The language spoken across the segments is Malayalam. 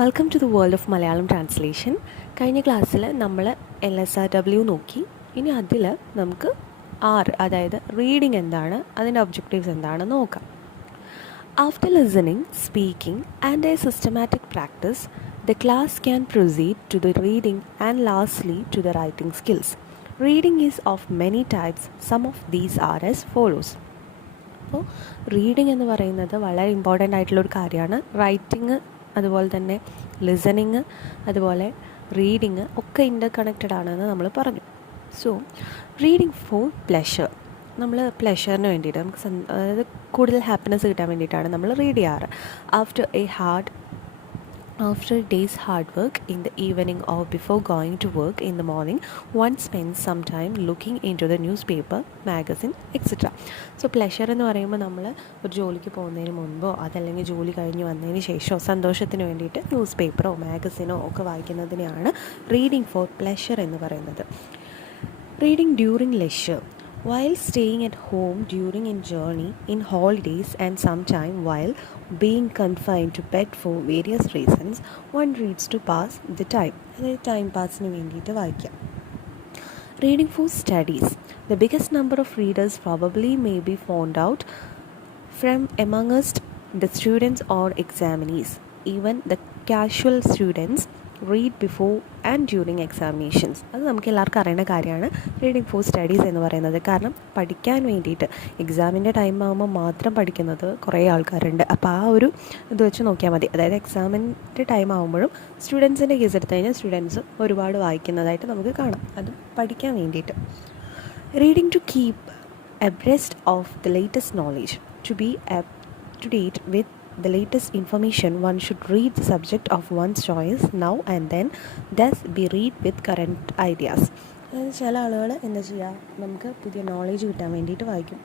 Welcome to the world of Malayalam translation. കഴിഞ്ഞ ക്ലാസ്സിൽ നമ്മൾ LSRW നോക്കി. ഇനി അതിൽ നമുക്ക് അതായത് റീഡിംഗ് എന്താണ്, അതിൻ്റെ ഒബ്ജക്റ്റീവ്സ് എന്താണെന്ന് നോക്കാം. After listening, speaking and A systematic practice, the class can proceed to the reading and lastly to the writing skills. Reading is of many types. Some of these are as follows. അപ്പോൾ റീഡിംഗ് എന്ന് പറയുന്നത് വളരെ ഇമ്പോർട്ടൻ്റ് ആയിട്ടുള്ളൊരു കാര്യമാണ്. റൈറ്റിംഗ്, അതുപോലെ തന്നെ ലിസണിങ്, അതുപോലെ റീഡിങ് ഒക്കെ ഇൻ്റർ കണക്റ്റഡ് ആണെന്ന് നമ്മൾ പറഞ്ഞു. സോ റീഡിങ് ഫോർ പ്ലെഷർ, നമ്മൾ പ്ലെഷറിന് വേണ്ടിയിട്ട് നമുക്ക് അതായത് കൂടുതൽ ഹാപ്പിനെസ് കിട്ടാൻ വേണ്ടിയിട്ടാണ് നമ്മൾ റീഡ് ചെയ്യാറ്. After a day's hard work in the evening or before going to work in the morning, one spends some time looking into the newspaper, magazine, etc. So pleasure എന്ന് പറയുമ്പോൾ നമ്മൾ ഒരു ജോലിക്ക് പോകുന്നതിന് മുൻപോ അതല്ലെങ്കിൽ ജോലി കഴിഞ്ഞ് വന്നതിന് ശേഷമോ സന്തോഷത്തിന് വേണ്ടിയിട്ട് ന്യൂസ് പേപ്പറോ മാഗസിനോ ഒക്കെ വായിക്കുന്നതിനെയാണ് റീഡിങ് ഫോർ പ്ലെഷർ എന്ന് പറയുന്നത്. Reading during leisure, while staying at home during a journey, in holidays, and sometime while being confined to bed for various reasons, one reads to pass the time. അതായത് ടൈം പാസിന് വേണ്ടിയിട്ട് വായിക്കാം. Reading for studies, the biggest number of readers probably may be found out from amongst the students or examinees. Even the casual students read before and during examinations. അത് നമുക്ക് എല്ലാവർക്കും അറിയേണ്ട കാര്യമാണ് റീഡിങ് ഫോർ സ്റ്റഡീസ് എന്ന് പറയുന്നത്. കാരണം പഠിക്കാൻ വേണ്ടിയിട്ട് എക്സാമിൻ്റെ ടൈം ആകുമ്പോൾ മാത്രം പഠിക്കുന്നത് കുറേ ആൾക്കാരുണ്ട്. അപ്പോൾ ആ ഒരു ഇത് വെച്ച് നോക്കിയാൽ മതി. അതായത് എക്സാമിൻ്റെ ടൈം ആകുമ്പോഴും സ്റ്റുഡൻസിൻ്റെ കേസ് എടുത്തു കഴിഞ്ഞാൽ സ്റ്റുഡൻസ് ഒരുപാട് വായിക്കുന്നതായിട്ട് നമുക്ക് കാണാം, അത് പഠിക്കാൻ വേണ്ടിയിട്ട്. Reading to keep abreast of the latest knowledge, to be up to date with the latest information. One should read the subject of one's choice now and then, thus be read with current ideas. അതായത് ചില ആളുകൾ എന്താ ചെയ്യുക, നമുക്ക് പുതിയ നോളേജ് കിട്ടാൻ വേണ്ടിയിട്ട് വായിക്കും.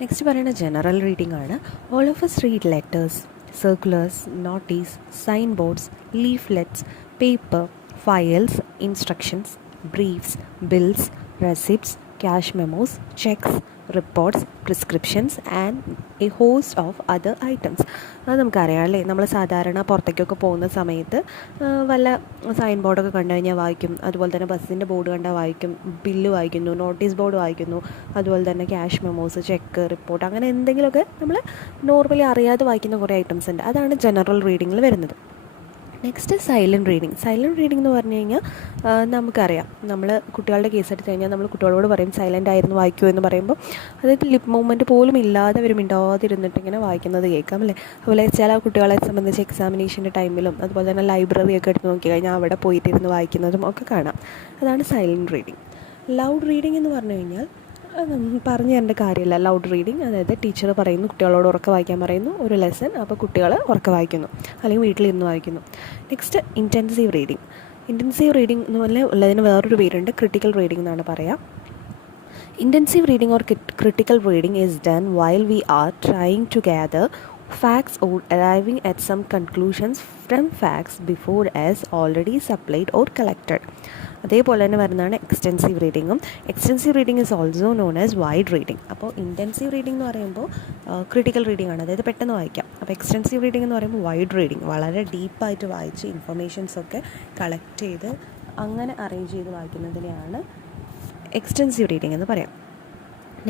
നെക്സ്റ്റ് പറയുന്ന ജനറൽ റീഡിംഗ് ആണ്. All of us read letters, circulars, notice, sign boards, leaflets, paper, files, instructions, briefs, bills, receipts, cash memos, checks, reports, prescriptions and a host of other items. അത് നമുക്കറിയാം അല്ലേ, നമ്മൾ സാധാരണ പുറത്തേക്കൊക്കെ പോകുന്ന സമയത്ത് വല്ല സൈൻ ബോർഡൊക്കെ കണ്ടു കഴിഞ്ഞാൽ വായിക്കും, അതുപോലെ തന്നെ ബസ്സിൻ്റെ ബോർഡ് കണ്ടാൽ വായിക്കും, ബില്ല് വായിക്കുന്നു, നോട്ടീസ് ബോർഡ് വായിക്കുന്നു, അതുപോലെ തന്നെ ക്യാഷ് മെമോസ്, ചെക്ക്, റിപ്പോർട്ട്, അങ്ങനെ എന്തെങ്കിലുമൊക്കെ നമ്മൾ നോർമലി അറിയാതെ വായിക്കുന്ന കുറേ ഐറ്റംസ് ഉണ്ട്. അതാണ് ജനറൽ റീഡിങ്ങിൽ വരുന്നത്. Next silent reading. Silent reading എന്ന് പറഞ്ഞു കഴിഞ്ഞാൽ നമുക്കറിയാം, നമ്മൾ കുട്ടികളുടെ കേസ് എടുത്തു കഴിഞ്ഞാൽ നമ്മൾ കുട്ടികളോട് പറയും സൈലൻ്റ് ആയിരുന്നു വായിക്കൂ എന്ന് പറയുമ്പോൾ അതായത് ലിപ്പ് മൂവ്മെൻറ്റ് പോലും ഇല്ലാതെ അവർ മിണ്ടാതിരുന്നിട്ട് ഇങ്ങനെ വായിക്കുന്നത് കേൾക്കാം അല്ലേ. അതുപോലെ ചില കുട്ടികളെ സംബന്ധിച്ച് എക്സാമിനേഷൻ്റെ ടൈമിലും അതുപോലെ തന്നെ ലൈബ്രറിയൊക്കെ എടുത്ത് നോക്കി കഴിഞ്ഞാൽ അവിടെ പോയിട്ടിരുന്ന് വായിക്കുന്നതും ഒക്കെ കാണാം. അതാണ് സൈലൻറ്റ് റീഡിങ്. ലൗഡ് റീഡിംഗ് എന്ന് പറഞ്ഞു കഴിഞ്ഞാൽ പറഞ്ഞു തരേണ്ട കാര്യമില്ല. ലൗഡ് റീഡിങ് അതായത് ടീച്ചർ പറയുന്നു, കുട്ടികളോട് ഉറക്കെ വായിക്കാൻ പറയുന്നു ഒരു ലെസൺ, അപ്പോൾ കുട്ടികൾ ഉറക്കെ വായിക്കുന്നു അല്ലെങ്കിൽ വീട്ടിലിരുന്ന് വായിക്കുന്നു. Next intensive reading. Intensive reading എന്ന് പറഞ്ഞാൽ ഉള്ളതിന് വേറൊരു പേരുണ്ട്, ക്രിട്ടിക്കൽ റീഡിംഗ് എന്നാണ് പറയുക. Intensive reading or critical reading is done while we are trying to gather facts or arriving at some conclusions from facts before as already supplied or collected. അതേപോലെ തന്നെ വരുന്നതാണ് എക്സ്റ്റെൻസീവ് റീഡിങ്ങും. Extensive reading is also known as wide reading. അപ്പോൾ ഇൻറ്റൻസീവ് റീഡിംഗ് എന്ന് പറയുമ്പോൾ ക്രിട്ടിക്കൽ റീഡിംഗ് ആണ്, അതായത് പെട്ടെന്ന് വായിക്കാം. അപ്പോൾ എക്സ്റ്റെൻസീവ് റീഡിംഗ് എന്ന് പറയുമ്പോൾ വൈഡ് റീഡിങ്, വളരെ ഡീപ്പായിട്ട് വായിച്ച് ഇൻഫർമേഷൻസൊക്കെ കളക്ട് ചെയ്ത് അങ്ങനെ അറേഞ്ച് ചെയ്ത് വായിക്കുന്നതിനെയാണ് എക്സ്റ്റെൻസീവ് റീഡിംഗ് എന്ന് പറയാം.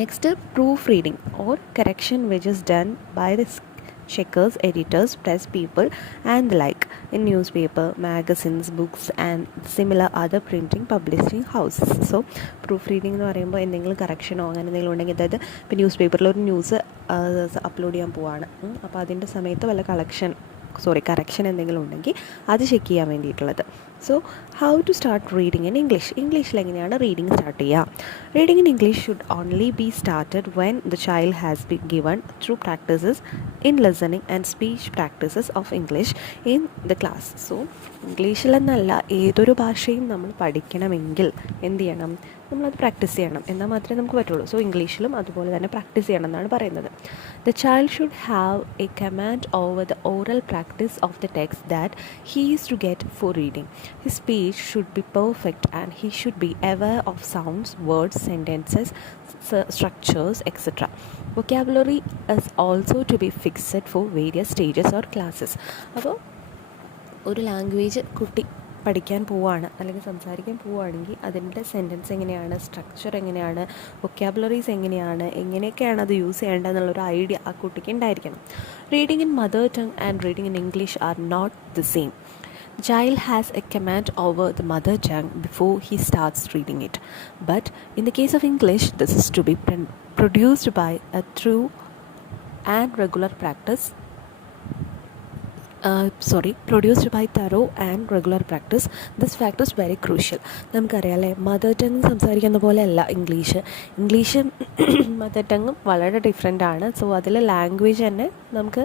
Next proof reading or correction which is done by the checkers, editors, press people and the like in newspaper, magazines, books and similar other printing publishing houses. So proofreading എന്ന് പറയുമ്പോൾ എന്തെങ്കിലും കറക്ഷനോ അങ്ങനെ എന്തെങ്കിലും ഉണ്ടെങ്കിൽ, അതായത് ഇപ്പോൾ ന്യൂസ് പേപ്പറിൽ ഒരു ന്യൂസ് അപ്ലോഡ് ചെയ്യാൻ പോവാണ്, അപ്പോൾ അതിൻ്റെ സമയത്ത് വല്ല കറക്ഷൻ എന്തെങ്കിലും ഉണ്ടെങ്കിൽ അത് ചെക്ക് ചെയ്യാൻ വേണ്ടിയിട്ടുള്ളത്. So how to start reading in English. ഇംഗ്ലീഷിൽ എങ്ങനെയാണ് റീഡിങ് സ്റ്റാർട്ട് ചെയ്യുക? Reading in English should only be started when the child has been given through practices in listening and speech practices of English in the class. So ഇംഗ്ലീഷിലെന്നല്ല, ഏതൊരു ഭാഷയും നമ്മൾ പഠിക്കണമെങ്കിൽ എന്ത് ചെയ്യണം, നമ്മളത് പ്രാക്ടീസ് ചെയ്യണം, എന്നാൽ മാത്രമേ നമുക്ക് പറ്റുള്ളൂ. സോ ഇംഗ്ലീഷിലും അതുപോലെ തന്നെ പ്രാക്ടീസ് ചെയ്യണം എന്നാണ് പറയുന്നത്. The child should have a command over the oral practice of the text that he is to get for reading. His speech should be perfect and he should be aware of sounds, words, sentences, structures, etc. Vocabulary is also to be fixed for various stages or classes. അപ്പോൾ ഒരു ലാംഗ്വേജ് കുട്ടി പഠിക്കാൻ പോവുകയാണ് അല്ലെങ്കിൽ സംസാരിക്കാൻ പോവുകയാണെങ്കിൽ അതിൻ്റെ സെൻറ്റൻസ് എങ്ങനെയാണ്, സ്ട്രക്ചർ എങ്ങനെയാണ്, വൊക്കാബുലറീസ് എങ്ങനെയാണ്, എങ്ങനെയൊക്കെയാണ് അത് യൂസ് ചെയ്യേണ്ടതെന്നുള്ളൊരു ഐഡിയ ആ കുട്ടിക്ക് ഉണ്ടായിരിക്കണം. Reading in mother tongue and reading in English are not the same. Child has a command over the mother tongue before he starts reading it. But in the case of English, this is to be produced by a through and regular practice. Produced by thorough and regular practice. This fact is very crucial. നമുക്കറിയാം അല്ലേ, മദർ ടങ് സംസാരിക്കുന്ന പോലെയല്ല ഇംഗ്ലീഷ് മദർ ടങ്ങും വളരെ ഡിഫറെൻ്റ് ആണ്. സോ അതിൽ ലാംഗ്വേജ് തന്നെ നമുക്ക്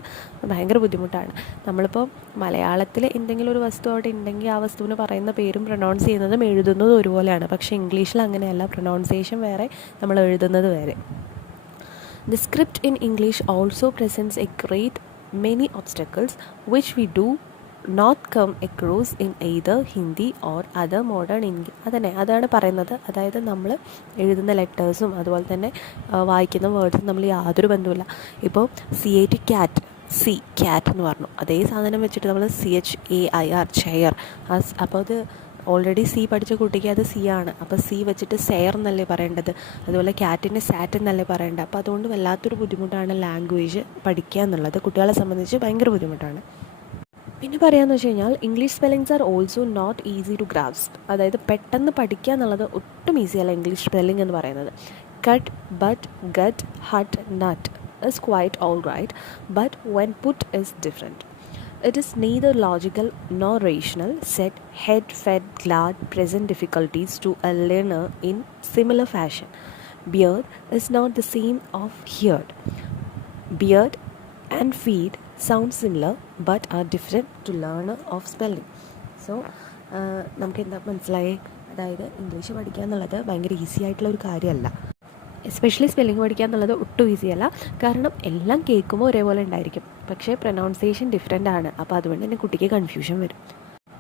ഭയങ്കര ബുദ്ധിമുട്ടാണ്. നമ്മളിപ്പോൾ മലയാളത്തിൽ എന്തെങ്കിലും ഒരു വസ്തു അവിടെ ഉണ്ടെങ്കിൽ ആ വസ്തുവിന് പറയുന്ന പേരും പ്രൊനൗൺസ് ചെയ്യുന്നതും എഴുതുന്നതും ഒരുപോലെയാണ്. പക്ഷേ ഇംഗ്ലീഷിൽ അങ്ങനെയല്ല, പ്രൊനൗൺസിയേഷൻ വേറെ, നമ്മൾ എഴുതുന്നത് വേറെ. The script in English also presents a great many obstacles which we do not come across in either Hindi or other modern English. അതാണ് പറയുന്നത്. അതായത് നമ്മൾ എഴുതുന്ന ലെറ്റേഴ്സും അതുപോലെ തന്നെ വായിക്കുന്ന വേർഡ്സും നമ്മൾ യാതൊരു ബന്ധവുമില്ല. ഇപ്പോൾ CAT ക്യാറ്റ്, ക്യാറ്റ് എന്ന് പറഞ്ഞു, അതേ സാധനം വെച്ചിട്ട് നമ്മൾ CHAIR ചെയർ, അപ്പോൾ അത് ഓൾറെഡി പഠിച്ച കുട്ടിക്ക് അത് ആണ്. അപ്പോൾ വെച്ചിട്ട് സെയർ എന്നല്ലേ പറയേണ്ടത്, അതുപോലെ ക്യാറ്റിൻ്റെ സാറ്റ് എന്നല്ലേ പറയേണ്ടത്. അപ്പോൾ അതുകൊണ്ട് വല്ലാത്തൊരു ബുദ്ധിമുട്ടാണ് ലാംഗ്വേജ് പഠിക്കുക എന്നുള്ളത്. കുട്ടികളെ സംബന്ധിച്ച് ഭയങ്കര ബുദ്ധിമുട്ടാണ്. പിന്നെ പറയാമെന്ന് വെച്ച് കഴിഞ്ഞാൽ English spellings are also not easy to grasp. അതായത് പെട്ടെന്ന് പഠിക്കുക എന്നുള്ളത് ഒട്ടും ഈസിയല്ല ഇംഗ്ലീഷ് സ്പെല്ലിംഗ് എന്ന് പറയുന്നത്. Cut, but, gut, hut, nut is quite alright, but when put is different. It is neither logical nor rational. Set, head, fed, glad present difficulties to a learner in similar fashion. Beard is not the same of heard. Beard and feed sound similar but are different to learner of spelling. So നമുക്ക് എന്താ മനസ്സിലായേ? അതായത് ഇംഗ്ലീഷ് പഠിക്കുക എന്നുള്ളത് ഭയങ്കര ഈസി ആയിട്ടുള്ള ഒരു കാര്യമല്ല. എസ്പെഷ്യലി സ്പെല്ലിംഗ് പഠിക്കുക എന്നുള്ളത് ഒട്ടും ഈസിയല്ല. കാരണം എല്ലാം കേൾക്കുമ്പോൾ ഒരേപോലെ ഉണ്ടായിരിക്കും, പക്ഷേ പ്രൊനൗൺസിയേഷൻ ഡിഫറെൻ്റ് ആണ്. അപ്പോൾ അതുകൊണ്ട് തന്നെ കുട്ടിക്ക് കൺഫ്യൂഷൻ വരും.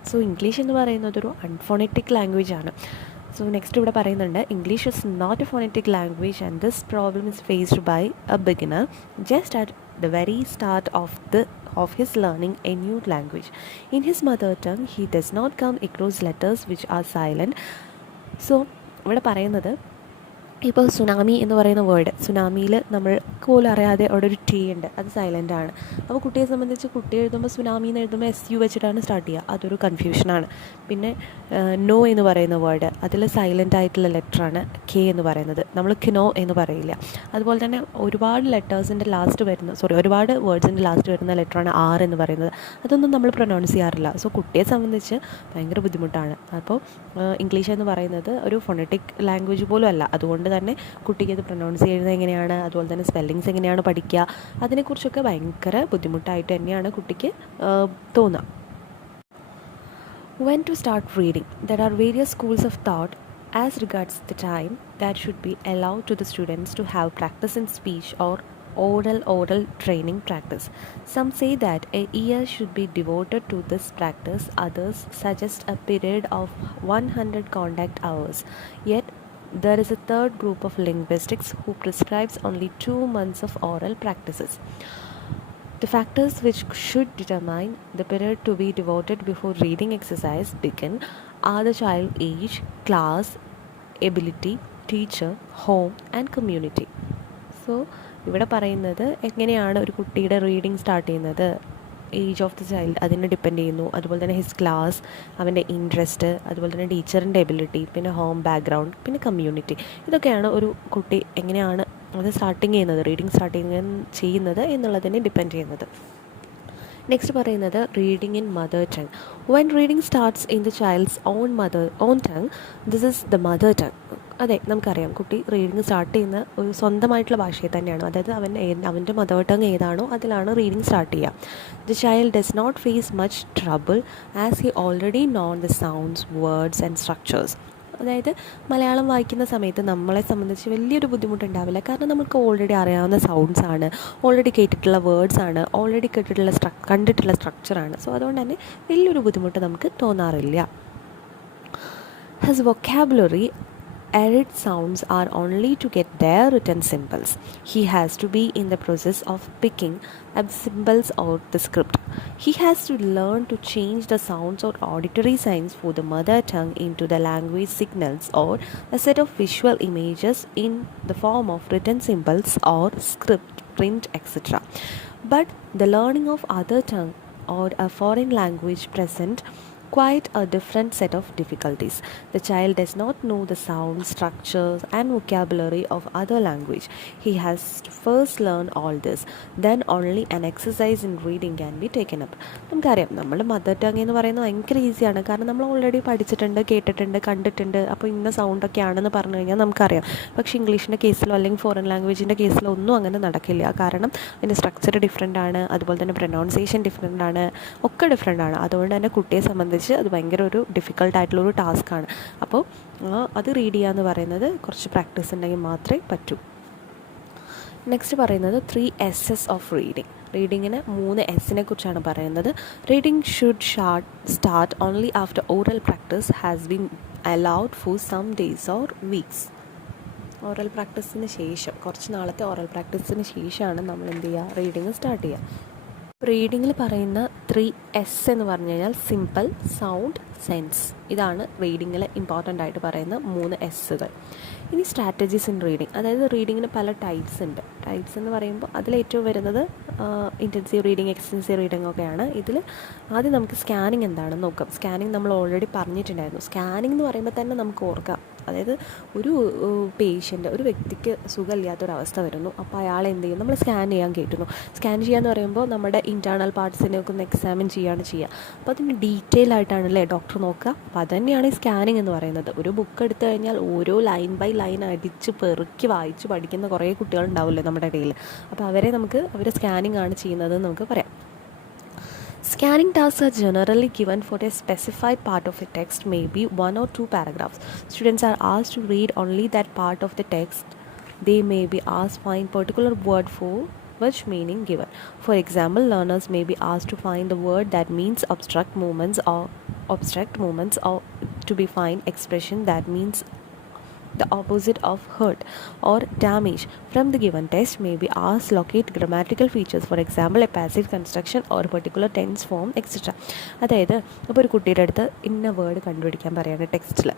സോ ഇംഗ്ലീഷ് എന്ന് പറയുന്നത് ഒരു അൺഫോണറ്റിക് ലാംഗ്വേജ് ആണ്. സോ നെക്സ്റ്റ് ഇവിടെ പറയുന്നുണ്ട്, English is not a phonetic language and this problem is faced by a beginner just at the very start of his learning a new language. In his mother tongue, he does not come across letters which are silent. So ഇവിടെ പറയുന്നത്, ഇപ്പോൾ സുനാമി എന്ന് പറയുന്ന വേർഡ്, സുനാമിയിൽ നമ്മൾ പോലും അറിയാതെ അവിടെ ഒരു ടി ഉണ്ട്, അത് സൈലൻ്റ് ആണ്. അപ്പോൾ കുട്ടിയെ സംബന്ധിച്ച് കുട്ടി എഴുതുമ്പോൾ സുനാമി എന്ന് എഴുതുമ്പോൾ SU വെച്ചിട്ടാണ് സ്റ്റാർട്ട് ചെയ്യുക, അതൊരു കൺഫ്യൂഷനാണ്. പിന്നെ നോ എന്ന് പറയുന്ന വേർഡ്, അതിൽ സൈലൻ്റ് ആയിട്ടുള്ള ലെറ്ററാണ് K എന്ന് പറയുന്നത്, നമ്മൾ കിനോ എന്ന് പറയില്ല. അതുപോലെ തന്നെ ഒരുപാട് ലെറ്റേഴ്സിൻ്റെ ലാസ്റ്റ് വരുന്ന ഒരുപാട് വേർഡ്സിൻ്റെ ലാസ്റ്റ് വരുന്ന ലെറ്ററാണ് R എന്ന് പറയുന്നത്, അതൊന്നും നമ്മൾ പ്രൊനൗൺസ് ചെയ്യാറില്ല. സോ കുട്ടിയെ സംബന്ധിച്ച് ഭയങ്കര ബുദ്ധിമുട്ടാണ്. അപ്പോൾ ഇംഗ്ലീഷ് എന്ന് പറയുന്നത് ഒരു ഫോണറ്റിക് ലാംഗ്വേജ് പോലും അല്ല. അതുകൊണ്ട് തന്നെ കുട്ടിക്ക് അത് പ്രൊനൗൺസ് ചെയ്യുന്നത് എങ്ങനെയാണ്, അതുപോലെ തന്നെ സ്പെല്ലിങ്സ് എങ്ങനെയാണ് പഠിക്കുക, അതിനെക്കുറിച്ചൊക്കെ ഭയങ്കര ബുദ്ധിമുട്ടായിട്ട് തന്നെയാണ് കുട്ടിക്ക് തോന്നുക. When to start reading? There are various schools of thought as regards the time that should be allowed to the students to have practice in speech or oral training practice. Some say that a year should be devoted to this practice. Others suggest a period of 100 contact hours. Yet there is a third group of linguistics who prescribes only 2 months of oral practices. The factors which should determine the period to be devoted before reading exercise begin are the child age, class, ability, teacher, home and community. So ഇവിടെ പറയുന്നത് എങ്ങനെയാണ് ഒരു കുട്ടിയുടെ റീഡിങ് സ്റ്റാർട്ട് ചെയ്യുന്നത്, ഏജ് ഓഫ് ദി ചൈൽഡ് അതിനെ ഡിപ്പെൻഡ് ചെയ്യുന്നു, അതുപോലെ തന്നെ ഹിസ് ക്ലാസ്, അവൻ്റെ ഇൻട്രസ്റ്റ്, അതുപോലെ തന്നെ ടീച്ചറിൻ്റെ എബിലിറ്റി, പിന്നെ ഹോം ബാക്ക്ഗ്രൗണ്ട്, പിന്നെ കമ്മ്യൂണിറ്റി. ഇതൊക്കെയാണ് ഒരു കുട്ടി എങ്ങനെയാണ് അത് സ്റ്റാർട്ടിങ് ചെയ്യുന്നത്, റീഡിങ് ചെയ്യുന്നത് എന്നുള്ളതിനെ ഡിപ്പെൻഡ് ചെയ്യുന്നത്. നെക്സ്റ്റ് പറയുന്നത് reading in mother tongue. When reading starts in the child's on tongue, this is the mother tongue. അതെ, നമുക്കറിയാം കുട്ടി റീഡിങ് സ്റ്റാർട്ട് ചെയ്യുന്ന ഒരു സ്വന്തമായിട്ടുള്ള ഭാഷയിൽ തന്നെയാണ്. അതായത് അവൻ്റെ മദർ ടങ് ഏതാണോ അതിലാണ് റീഡിങ് സ്റ്റാർട്ട് ചെയ്യുക. The child does not face much trouble as he already known the sounds, words and structures. അതായത് മലയാളം വായിക്കുന്ന സമയത്ത് നമ്മളെ സംബന്ധിച്ച് വലിയൊരു ബുദ്ധിമുട്ടുണ്ടാവില്ല. കാരണം നമുക്ക് ഓൾറെഡി അറിയാവുന്ന സൗണ്ട്സ് ആണ്, ഓൾറെഡി കേട്ടിട്ടുള്ള വേർഡ്സ് ആണ്, ഓൾറെഡി കണ്ടിട്ടുള്ള സ്ട്രക്ചറാണ്. സോ അതുകൊണ്ട് തന്നെ വലിയൊരു ബുദ്ധിമുട്ട് നമുക്ക് തോന്നാറില്ല. His vocabulary arid sounds are only to get their written symbols. He has to be in the process of picking up symbols out the script. He has to learn to change the sounds or auditory signs for the mother tongue into the language signals or a set of visual images in the form of written symbols or script, print, etc. But the learning of other tongue or a foreign language present quite a different set of difficulties. The child does not know the sounds, structures, and vocabulary of other language. He has to first learn all this. Then only an exercise in reading can be taken up. നമുക്കറിയാം നമ്മുടെ മദർ ടങ് എന്ന് പറയുന്നത് ഭയങ്കര ഈസിയാണ്. കാരണം നമ്മൾ ഓൾറെഡി പഠിച്ചിട്ടുണ്ട്, കേട്ടിട്ടുണ്ട്, കണ്ടിട്ടുണ്ട്. അപ്പോൾ ഇന്ന സൗണ്ടൊക്കെ ആണെന്ന് പറഞ്ഞു കഴിഞ്ഞാൽ നമുക്കറിയാം. പക്ഷേ ഇംഗ്ലീഷിൻ്റെ കേസിലോ അല്ലെങ്കിൽ ഫോറിൻ ലാംഗ്വേജിൻ്റെ കേസിലോ ഒന്നും അങ്ങനെ നടക്കില്ല. കാരണം അതിൻ്റെ സ്ട്രക്ചർ ഡിഫറെൻ്റ് ആണ്, അതുപോലെ തന്നെ പ്രൊനൗൺസിയേഷൻ ഡിഫറെൻ്റ് ആണ്, ഒക്കെ ഡിഫറെൻ്റ് ആണ്. അതുകൊണ്ട് തന്നെ കുട്ടിയെ സംബന്ധിച്ച് അത് ഭയങ്കര ഒരു ഡിഫിക്കൽട്ടായിട്ടുള്ളൊരു ടാസ്ക്കാണ്. അപ്പോൾ അത് റീഡ് ചെയ്യുക എന്ന് പറയുന്നത് കുറച്ച് പ്രാക്ടീസ് ഉണ്ടെങ്കിൽ മാത്രമേ പറ്റൂ. നെക്സ്റ്റ് പറയുന്നത് 3 S's ഓഫ് റീഡിങ്. റീഡിങ്ങിന് 3 Sനെ കുറിച്ചാണ് പറയുന്നത്. Reading should start only after oral practice has been allowed for some days or weeks. Oral പ്രാക്ടീസിന് ശേഷം, കുറച്ച് നാളത്തെ ഓറൽ പ്രാക്ടീസിന് ശേഷമാണ് നമ്മൾ എന്ത് ചെയ്യുക, റീഡിങ് സ്റ്റാർട്ട് ചെയ്യുക. റീഡിങ്ങിൽ പറയുന്ന 3 S എന്ന് പറഞ്ഞു കഴിഞ്ഞാൽ സിമ്പിൾ, സൗണ്ട്, സെൻസ്. ഇതാണ് റീഡിങ്ങിൽ ഇമ്പോർട്ടൻ്റ് ആയിട്ട് പറയുന്ന 3 Sകൾ. ഇനി സ്ട്രാറ്റജീസ് ഇൻ റീഡിങ്, അതായത് റീഡിങ്ങിന് പല ടൈപ്സ് ഉണ്ട്. ടൈപ്സ് എന്ന് പറയുമ്പോൾ അതിലേറ്റവും വരുന്നത് ഇൻറ്റൻസീവ് റീഡിങ്, എക്സ്റ്റൻസീവ് റീഡിങ് ഒക്കെയാണ്. ഇതിൽ ആദ്യം നമുക്ക് സ്കാനിങ് എന്താണെന്ന് നോക്കാം. സ്കാനിങ് നമ്മൾ ഓൾറെഡി പറഞ്ഞിട്ടുണ്ടായിരുന്നു. സ്കാനിങ് എന്ന് പറയുമ്പോൾ തന്നെ നമുക്ക് ഓർക്കാം, അതായത് ഒരു പേഷ്യൻ്റ്, ഒരു വ്യക്തിക്ക് സുഖമില്ലാത്തൊരവസ്ഥ വരുന്നു. അപ്പോൾ അയാൾ എന്ത് ചെയ്യും, നമ്മൾ സ്കാൻ ചെയ്യാൻ കേട്ടുന്നു. സ്കാൻ ചെയ്യാന്ന് പറയുമ്പോൾ നമ്മുടെ ഇൻറ്റേർണൽ പാർട്സിനെയൊക്കെ ഒന്ന് എക്സാമിൻ ചെയ്യുകയാണ് ചെയ്യുക. അപ്പോൾ അതിന് ഡീറ്റെയിൽ ആയിട്ടാണല്ലേ ഡോക്ടർ നോക്കുക. അപ്പോൾ അതുതന്നെയാണ് ഈ സ്കാനിങ് എന്ന് പറയുന്നത്. ഒരു ബുക്ക് എടുത്തു കഴിഞ്ഞാൽ ഓരോ ലൈൻ ബൈ ലൈൻ അടിച്ച് പെറുക്കി വായിച്ച് പഠിക്കുന്ന കുറേ കുട്ടികളുണ്ടാവില്ലേ നമ്മുടെ ഇടയിൽ. അപ്പോൾ അവരെ സ്കാനിങ് ആണ് ചെയ്യുന്നത് നമുക്ക് പറയാം. Scanning tasks are generally given for a specified part of a text, maybe 1 or 2 paragraphs. Students are asked to read only that part of the text. They may be asked to find particular word for which meaning given. For example, learners may be asked to find the word that means abstract movements or to be find expression that means the opposite of hurt or damage. From the given text may be asked locate grammatical features, for example a passive construction or particular tense form, etc. അതായത് അപ്പോൾ ഒരു കുട്ടിയുടെ അടുത്ത് ഇന്ന വേർഡ് കണ്ടുപിടിക്കാൻ പറയുകയാണ് ടെക്സ്റ്റിൽ.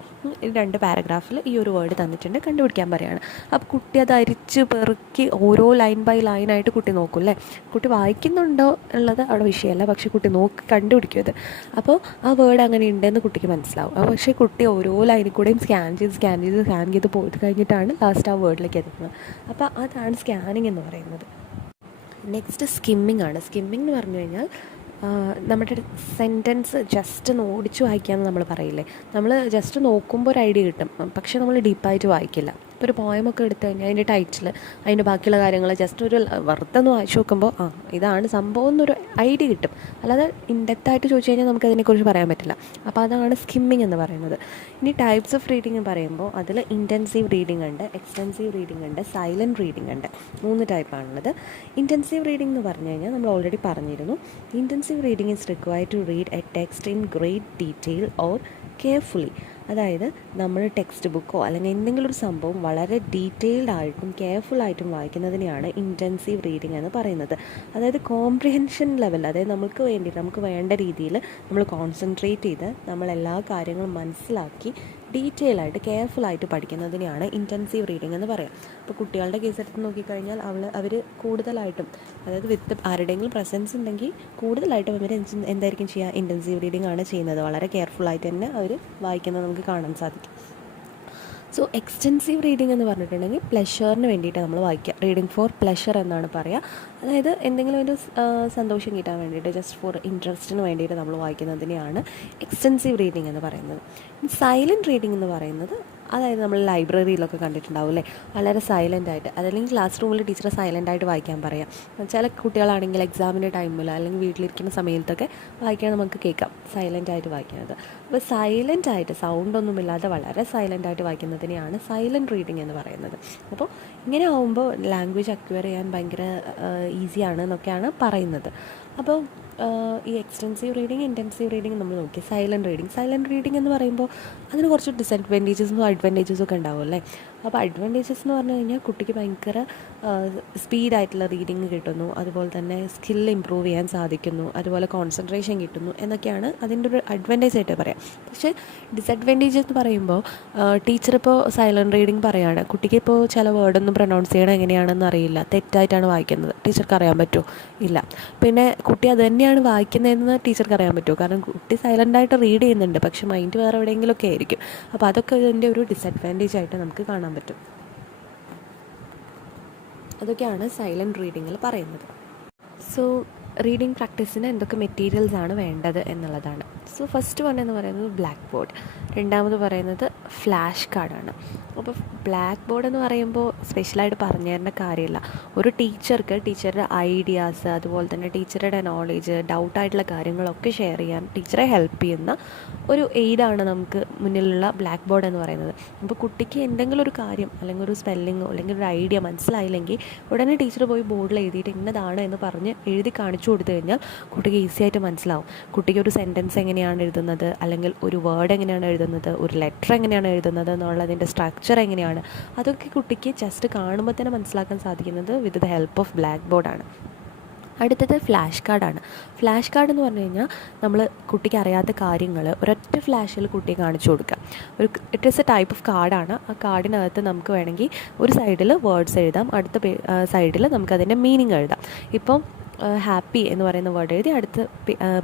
2 പാരഗ്രാഫിൽ ഈ ഒരു വേർഡ് തന്നിട്ടുണ്ട്, കണ്ടുപിടിക്കാൻ പറയുകയാണ്. അപ്പോൾ കുട്ടി അത് അരിച്ച് പെറുക്കി ഓരോ ലൈൻ ബൈ ലൈനായിട്ട് കുട്ടി നോക്കും അല്ലേ. കുട്ടി വായിക്കുന്നുണ്ടോ ഉള്ളത് അവിടെ വിഷയമല്ല, പക്ഷേ കുട്ടി നോക്കി കണ്ടുപിടിക്കും അത്. അപ്പോൾ ആ വേർഡ് അങ്ങനെ ഉണ്ടെന്ന് കുട്ടിക്ക് മനസ്സിലാവും. പക്ഷേ കുട്ടി ഓരോ ലൈനിൽ കൂടെയും സ്കാൻ ചെയ്ത് പോയിട്ട് കഴിഞ്ഞിട്ടാണ് ലാസ്റ്റ് ആ വേർഡിലേക്ക് എത്തുന്നത്. അപ്പോൾ അതാണ് സ്കാനിങ് എന്ന് പറയുന്നത്. നെക്സ്റ്റ് സ്കിമ്മിങ് ആണ്. സ്കിമ്മിങ് എന്ന് പറഞ്ഞു കഴിഞ്ഞാൽ നമ്മുടെ സെൻറ്റൻസ് ജസ്റ്റ് ഒന്ന് ഓടിച്ച് വായിക്കാമെന്ന് നമ്മൾ പറയില്ലേ. നമ്മൾ ജസ്റ്റ് നോക്കുമ്പോൾ ഒരു ഐഡിയ കിട്ടും, പക്ഷേ നമ്മൾ ഡീപ്പായിട്ട് വായിക്കില്ല. ഇപ്പോൾ ഒരു പോയമൊക്കെ എടുത്തു കഴിഞ്ഞാൽ അതിൻ്റെ ടൈറ്റിൽ, അതിൻ്റെ ബാക്കിയുള്ള കാര്യങ്ങൾ ജസ്റ്റ് ഒരു വെറുതെ ഒന്ന് വായിച്ച് നോക്കുമ്പോൾ ഇതാണ് സംഭവം എന്നൊരു ഐഡിയ കിട്ടും. അല്ലാതെ ഇൻഡെപ്തായിട്ട് ചോദിച്ചു കഴിഞ്ഞാൽ നമുക്കതിനെക്കുറിച്ച് പറയാൻ പറ്റില്ല. അപ്പോൾ അതാണ് സ്കിമ്മിങ് എന്ന് പറയുന്നത്. ഇനി ടൈപ്സ് ഓഫ് റീഡിങ് എന്ന് പറയുമ്പോൾ അതിൽ ഇൻറ്റൻസീവ് റീഡിംഗ് ഉണ്ട്, എക്സ്റ്റൻസീവ് റീഡിംഗ് ഉണ്ട്, സൈലൻറ്റ് റീഡിംഗ് ഉണ്ട്. 3 ടൈപ്പാണുള്ളത്. ഇൻറ്റൻസീവ് റീഡിംഗ് എന്ന് പറഞ്ഞു കഴിഞ്ഞാൽ നമ്മൾ ഓൾറെഡി പറഞ്ഞിരുന്നു. Intensive reading is required to read a text in great detail or carefully. അതായത് നമ്മൾ ടെക്സ്റ്റ് ബുക്കോ അല്ലെങ്കിൽ എന്തെങ്കിലും ഒരു സംഭവം വളരെ ഡീറ്റെയിൽഡ് ആയിട്ടും കെയർഫുള്ളായിട്ടും വായിക്കുന്നതിനെയാണ് ഇൻറ്റൻസീവ് റീഡിംഗ് എന്ന് പറയുന്നത്. അതായത് കോംപ്രിഹെൻഷൻ ലെവൽ, അതായത് നമുക്ക് വേണ്ട രീതിയിൽ നമ്മൾ കോൺസെൻട്രേറ്റ് ചെയ്ത് നമ്മളെല്ലാ കാര്യങ്ങളും മനസ്സിലാക്കി ഡീറ്റെയിൽ ആയിട്ട് കെയർഫുള്ളായിട്ട് പഠിക്കുന്നതിനെയാണ് ഇൻറ്റൻസീവ് റീഡിംഗ് എന്ന് പറയാം. അപ്പോൾ കുട്ടികളുടെ കേസ് എടുത്ത് നോക്കിക്കഴിഞ്ഞാൽ അവർ കൂടുതലായിട്ടും, അതായത് വിത്ത് ആരുടെയെങ്കിലും പ്രസൻസ് ഉണ്ടെങ്കിൽ കൂടുതലായിട്ടും അവർ എന്തായിരിക്കും ചെയ്യുക, ഇൻറ്റൻസീവ് റീഡിംഗ് ആണ് ചെയ്യുന്നത്. വളരെ കെയർഫുള്ളായിട്ട് തന്നെ അവർ വായിക്കുന്നത് നമുക്ക് കാണാൻ സാധിക്കും. സോ എക്സ്റ്റൻസീവ് റീഡിംഗ് എന്ന് പറഞ്ഞിട്ടുണ്ടെങ്കിൽ പ്ലഷറിന് വേണ്ടിയിട്ട് നമ്മൾ വായിക്കുക. റീഡിങ് ഫോർ പ്ലഷർ എന്നാണ് പറയുക. അതായത് എന്തെങ്കിലും ഒരു സന്തോഷം കിട്ടാൻ വേണ്ടിയിട്ട്, ജസ്റ്റ് ഫോർ ഇൻട്രസ്റ്റിന് വേണ്ടിയിട്ട് നമ്മൾ വായിക്കുന്നതിനെയാണ് എക്സ്റ്റൻസീവ് റീഡിംഗ് എന്ന് പറയുന്നത്. സൈലൻറ്റ് റീഡിംഗ് എന്ന് പറയുന്നത്, അതായത് നമ്മൾ ലൈബ്രറിയിലൊക്കെ കണ്ടിട്ടുണ്ടാവും അല്ലേ, വളരെ സൈലൻ്റായിട്ട്, അതല്ലെങ്കിൽ ക്ലാസ് റൂമിൽ ടീച്ചറെ സൈലൻ്റായിട്ട് വായിക്കാൻ പറയാം. ചില കുട്ടികളാണെങ്കിൽ എക്സാമിൻ്റെ ടൈമിൽ അല്ലെങ്കിൽ വീട്ടിലിരിക്കുന്ന സമയത്തൊക്കെ വായിക്കാൻ നമുക്ക് കേൾക്കാം സൈലൻ്റായിട്ട് വായിക്കുന്നത്. അപ്പോൾ സൈലൻ്റായിട്ട്, സൗണ്ടൊന്നുമില്ലാതെ വളരെ സൈലൻ്റായിട്ട് വായിക്കുന്നതിനെയാണ് സൈലൻറ്റ് റീഡിംഗ് എന്ന് പറയുന്നത്. അപ്പോൾ ഇങ്ങനെ ആകുമ്പോൾ ലാംഗ്വേജ് അക്വയർ ചെയ്യാൻ ഭയങ്കര ഈസിയാണ് എന്നൊക്കെയാണ് പറയുന്നത്. അപ്പോൾ ഈ എക്സ്റ്റെൻസീവ് റീഡിങ്, ഇൻറ്റൻസീവ് റീഡിങ് നമ്മൾ നോക്കി. സൈലൻറ്റ് റീഡിങ് എന്ന് പറയുമ്പോൾ അതിന് കുറച്ച് ഡിസഡ്വാൻറ്റേജസും അഡ്വാൻറ്റേജസും ഒക്കെ ഉണ്ടാവും അല്ലേ. അപ്പോൾ അഡ്വാൻറ്റേജസ് എന്ന് പറഞ്ഞു കഴിഞ്ഞാൽ കുട്ടിക്ക് ഭയങ്കര സ്പീഡായിട്ടുള്ള റീഡിങ് കിട്ടുന്നു, അതുപോലെ തന്നെ സ്കിൽ ഇമ്പ്രൂവ് ചെയ്യാൻ സാധിക്കുന്നു, അതുപോലെ കോൺസെൻട്രേഷൻ കിട്ടുന്നു എന്നൊക്കെയാണ് അതിൻ്റെ ഒരു അഡ്വാൻറ്റേജ് ആയിട്ട് പറയാം. പക്ഷേ ഡിസഡ്വാൻറ്റേജ് എന്ന് പറയുമ്പോൾ ടീച്ചർ ഇപ്പോൾ സൈലൻറ്റ് റീഡിങ് പറയുകയാണ്, കുട്ടിക്ക് ഇപ്പോൾ ചില വേർഡൊന്നും പ്രൊനൗൺസ് ചെയ്യണം എങ്ങനെയാണെന്ന് അറിയില്ല, തെറ്റായിട്ടാണ് വായിക്കുന്നത്, ടീച്ചർക്ക് അറിയാൻ പറ്റുമോ? ഇല്ല. പിന്നെ കുട്ടി അത് തന്നെയാണ് വായിക്കുന്നതെന്ന് ടീച്ചർക്ക് അറിയാൻ പറ്റുമോ? കാരണം കുട്ടി സൈലൻ്റായിട്ട് റീഡ് ചെയ്യുന്നുണ്ട്, പക്ഷേ മൈൻഡ് വേറെ എവിടെയെങ്കിലുമൊക്കെ ആയിരിക്കും. അപ്പോൾ അതൊക്കെ ഇതിൻ്റെ ഒരു ഡിസഡ്വാൻറ്റേജ് ആയിട്ട് നമുക്ക് കാണാൻ പറ്റും. അതൊക്കെയാണ് സൈലൻറ്റ് റീഡിങ്ങിൽ പറയുന്നത്. സോ റീഡിങ് പ്രാക്ടീസിന് എന്തൊക്കെ മെറ്റീരിയൽസ് ആണ് വേണ്ടത് എന്നുള്ളതാണ്. സോ ഫസ്റ്റ് വൺ എന്ന് പറയുന്നത് ബ്ലാക്ക് ബോർഡ്, രണ്ടാമത് പറയുന്നത് ഫ്ലാഷ് കാർഡാണ്. അപ്പോൾ ബ്ലാക്ക് ബോർഡ് എന്ന് പറയുമ്പോൾ സ്പെഷ്യലായിട്ട് പറഞ്ഞു തരേണ്ട കാര്യമില്ല. ഒരു ടീച്ചർക്ക് ടീച്ചറുടെ ഐഡിയാസ്, അതുപോലെ തന്നെ ടീച്ചറുടെ നോളേജ്, ഡൗട്ടായിട്ടുള്ള കാര്യങ്ങളൊക്കെ ഷെയർ ചെയ്യാൻ ടീച്ചറെ ഹെൽപ്പ് ചെയ്യുന്ന ഒരു എയ്ഡാണ് നമുക്ക് മുന്നിലുള്ള ബ്ലാക്ക് ബോർഡ് എന്ന് പറയുന്നത്. അപ്പോൾ കുട്ടിക്ക് എന്തെങ്കിലും ഒരു കാര്യം അല്ലെങ്കിൽ ഒരു സ്പെല്ലിങ്ങോ അല്ലെങ്കിൽ ഒരു ഐഡിയ മനസ്സിലായില്ലെങ്കിൽ ഉടനെ ടീച്ചർ പോയി ബോർഡിൽ എഴുതിയിട്ട് ഇന്നതാണ് എന്ന് പറഞ്ഞ് എഴുതി കാണിച്ചു കൊടുത്തു കഴിഞ്ഞാൽ കുട്ടിക്ക് ഈസി ആയിട്ട് മനസ്സിലാവും. കുട്ടിക്ക് ഒരു സെൻറ്റൻസ് എങ്ങനെയാണ് എഴുതുന്നത്, അല്ലെങ്കിൽ ഒരു വേർഡ് എങ്ങനെയാണ് എഴുതുന്നത്, ഒരു ലെറ്റർ എങ്ങനെയാണ് എഴുതുന്നത് എന്നുള്ളതിൻ്റെ സ്ട്രക്ചർ എങ്ങനെയാണ്, അതൊക്കെ കുട്ടിക്ക് ജസ്റ്റ് കാണുമ്പോൾ തന്നെ മനസ്സിലാക്കാൻ സാധിക്കുന്നത് with the help of black ബോർഡാണ്. അടുത്തത് ഫ്ലാഷ് കാർഡാണ്. ഫ്ലാഷ് കാർഡ് എന്ന് പറഞ്ഞു കഴിഞ്ഞാൽ നമ്മൾ കുട്ടിക്ക് അറിയാത്ത കാര്യങ്ങൾ ഒരൊറ്റ ഫ്ലാഷിൽ കുട്ടിയെ കാണിച്ചു കൊടുക്കുക. It is A type of കാർഡാണ്. ആ കാർഡിനകത്ത് നമുക്ക് വേണമെങ്കിൽ ഒരു സൈഡിൽ വേർഡ്സ് എഴുതാം, അടുത്ത സൈഡിൽ നമുക്കതിൻ്റെ മീനിങ് എഴുതാം. ഇപ്പം ഹാപ്പി എന്ന് പറയുന്ന വേർഡ് എഴുതി അടുത്ത്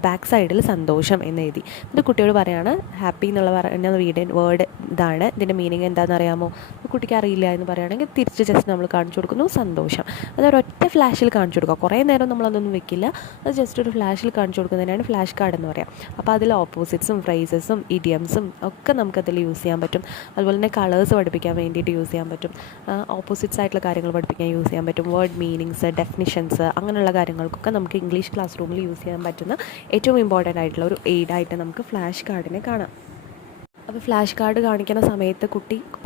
ബാക്ക് സൈഡിൽ സന്തോഷം എന്ന് എഴുതി. ഇത് കുട്ടിയോട് പറയുകയാണ് ഹാപ്പി എന്നുള്ള പറഞ്ഞ വേർഡ് ഇതാണ്, ഇതിൻ്റെ മീനിങ് എന്താണെന്ന് അറിയാമോ? കുട്ടിക്ക് അറിയില്ല എന്ന് പറയുകയാണെങ്കിൽ തിരിച്ച് ജസ്റ്റ് നമ്മൾ കാണിച്ചു കൊടുക്കുന്നു സന്തോഷം. അതൊരൊറ്റ ഫ്ലാഷിൽ കാണിച്ചു കൊടുക്കുക, കുറേ നേരം നമ്മളതൊന്നും വെക്കില്ല, അത് ജസ്റ്റ് ഒരു ഫ്ലാഷിൽ കാണിച്ചു കൊടുക്കുന്നതിനാണ് ഫ്ലാഷ് കാർഡ് എന്ന് പറയാം. അപ്പോൾ അതിൽ ഓപ്പോസിറ്റ്സും ഫ്രേസസും ഇഡിയംസും ഒക്കെ നമുക്കതിൽ യൂസ് ചെയ്യാൻ പറ്റും. അതുപോലെ തന്നെ കളേഴ്സ് പഠിപ്പിക്കാൻ വേണ്ടിയിട്ട് യൂസ് ചെയ്യാൻ പറ്റും, ഓപ്പോസിറ്റ്സ് ആയിട്ടുള്ള കാര്യങ്ങൾ പഠിപ്പിക്കാൻ യൂസ് ചെയ്യാൻ പറ്റും, വേർഡ് മീനിങ്സ്, ഡെഫിനിഷൻസ്, അങ്ങനെയുള്ള കാര്യങ്ങൾക്കൊക്കെ നമുക്ക് ഇംഗ്ലീഷ് ക്ലാസ് റൂമിൽ യൂസ് ചെയ്യാൻ പറ്റുന്ന ഏറ്റവും ഇമ്പോർട്ടൻ്റ് ആയിട്ടുള്ള ഒരു എയ്ഡായിട്ട് നമുക്ക് ഫ്ലാഷ് കാർഡിനെ കാണാം. അപ്പോൾ ഫ്ലാഷ് കാർഡ് കാണിക്കുന്ന സമയത്ത്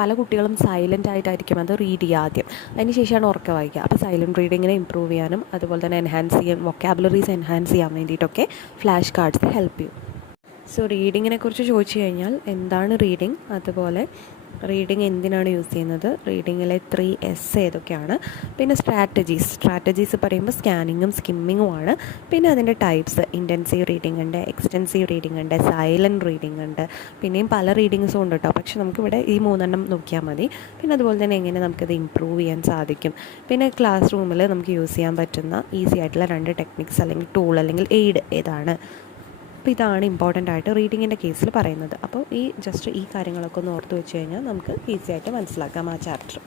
പല കുട്ടികളും സൈലൻ്റ് ആയിട്ടായിരിക്കും അത് റീഡ് ചെയ്യുക ആദ്യം, അതിന് ശേഷമാണ് ഉറക്കെ വായിക്കുക. അപ്പോൾ സൈലൻറ്റ് റീഡിങ്ങിനെ ഇമ്പ്രൂവ് ചെയ്യാനും അതുപോലെ തന്നെ എൻഹാൻസ് ചെയ്യാൻ, വൊക്കാബുലറീസ് എൻഹാൻസ് ചെയ്യാൻ വേണ്ടിയിട്ടൊക്കെ ഫ്ലാഷ് കാർഡ്സ് ഹെൽപ്പ് ചെയ്യും. സോ റീഡിങ്ങിനെ കുറിച്ച് ചോദിച്ചു കഴിഞ്ഞാൽ എന്താണ് റീഡിങ്, അതുപോലെ റീഡിങ് എന്തിനാണ് യൂസ് ചെയ്യുന്നത്, റീഡിങ്ങിലെ 3S ഏതൊക്കെയാണ്, പിന്നെ സ്ട്രാറ്റജീസ് പറയുമ്പോൾ സ്കാനിങ്ങും സ്കിമ്മിങ്ങും ആണ്. പിന്നെ അതിൻ്റെ ടൈപ്സ്, ഇൻറ്റൻസീവ് റീഡിംഗ് ഉണ്ട്, എക്സ്റ്റെൻസീവ് റീഡിംഗ് ഉണ്ട്, സൈലൻറ്റ് റീഡിംഗ് ഉണ്ട്, പിന്നെയും പല റീഡിങ്സും ഉണ്ട് കേട്ടോ. പക്ഷെ നമുക്കിവിടെ ഈ 3 നോക്കിയാൽ മതി. പിന്നെ അതുപോലെ തന്നെ എങ്ങനെ നമുക്കത് ഇമ്പ്രൂവ് ചെയ്യാൻ സാധിക്കും, പിന്നെ ക്ലാസ് റൂമിൽ നമുക്ക് യൂസ് ചെയ്യാൻ പറ്റുന്ന ഈസി ആയിട്ടുള്ള 2 ടെക്നിക്സ് അല്ലെങ്കിൽ ടൂൾ അല്ലെങ്കിൽ എയ്ഡ് ഏതാണ്. അപ്പോൾ ഇതാണ് ഇമ്പോർട്ടൻ്റ് ആയിട്ട് റീഡിങ്ങിൻ്റെ കേസിൽ പറയുന്നത്. അപ്പോൾ ഈ കാര്യങ്ങളൊക്കെ ഒന്ന് ഓർത്ത് വെച്ച് കഴിഞ്ഞാൽ നമുക്ക് ഈസി ആയിട്ട് മനസ്സിലാക്കാം ആ ചാപ്റ്റർ.